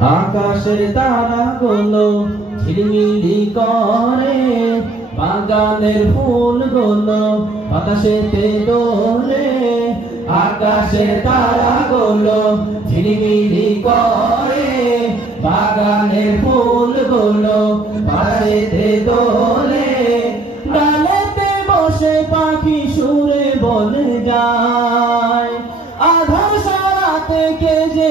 আকাশের তারা গুলো ঝিলমিলি করে, বাগানের ফুলগুলো বাতাসেতে দোলে আকাশের তারা গুলো ঝিলমিলি করে, বাগানের ফুলগুলো বাতাসেতে দোলে ডালেতে বসে পাখি সুরে বলে যায়, আধার সারাতে কে যে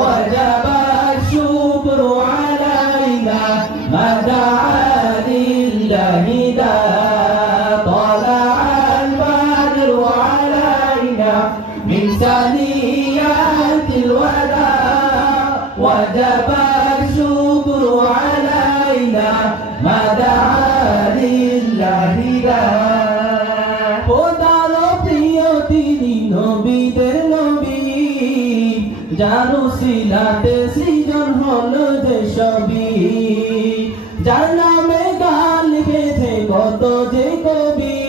وجب الشكر علينا ما دعا لله داع طلع البدر علينا من ثنيات الوداع وجب الشكر علينا ما জানু সিলাতে সৃজন হলো যে সবই যার নামে গান গেছে কত যে কবি,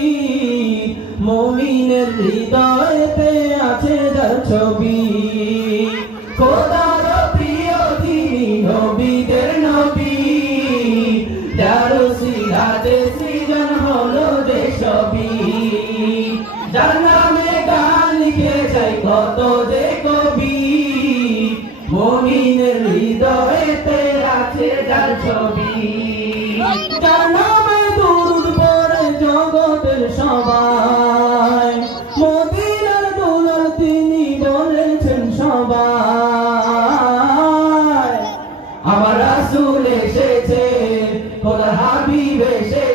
মমিনের হৃদয়েতে আছে যার ছবি। খোদার প্রিয় তিনি নবীদের নবী, যার সিলাতে সৃজন হলো যে সবই যার আছে যার সবাই মদিনার দুলাল তিনি বলেছেন আমার রাসূল এসেছে ওর হাবিব এসেছে।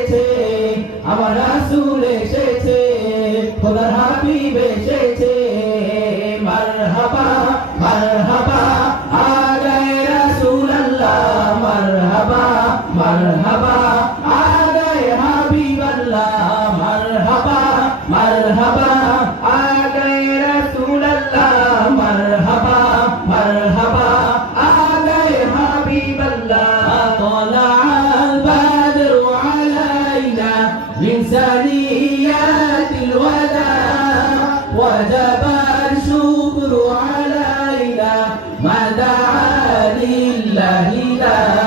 الشكر علينا ما دعا لله لا.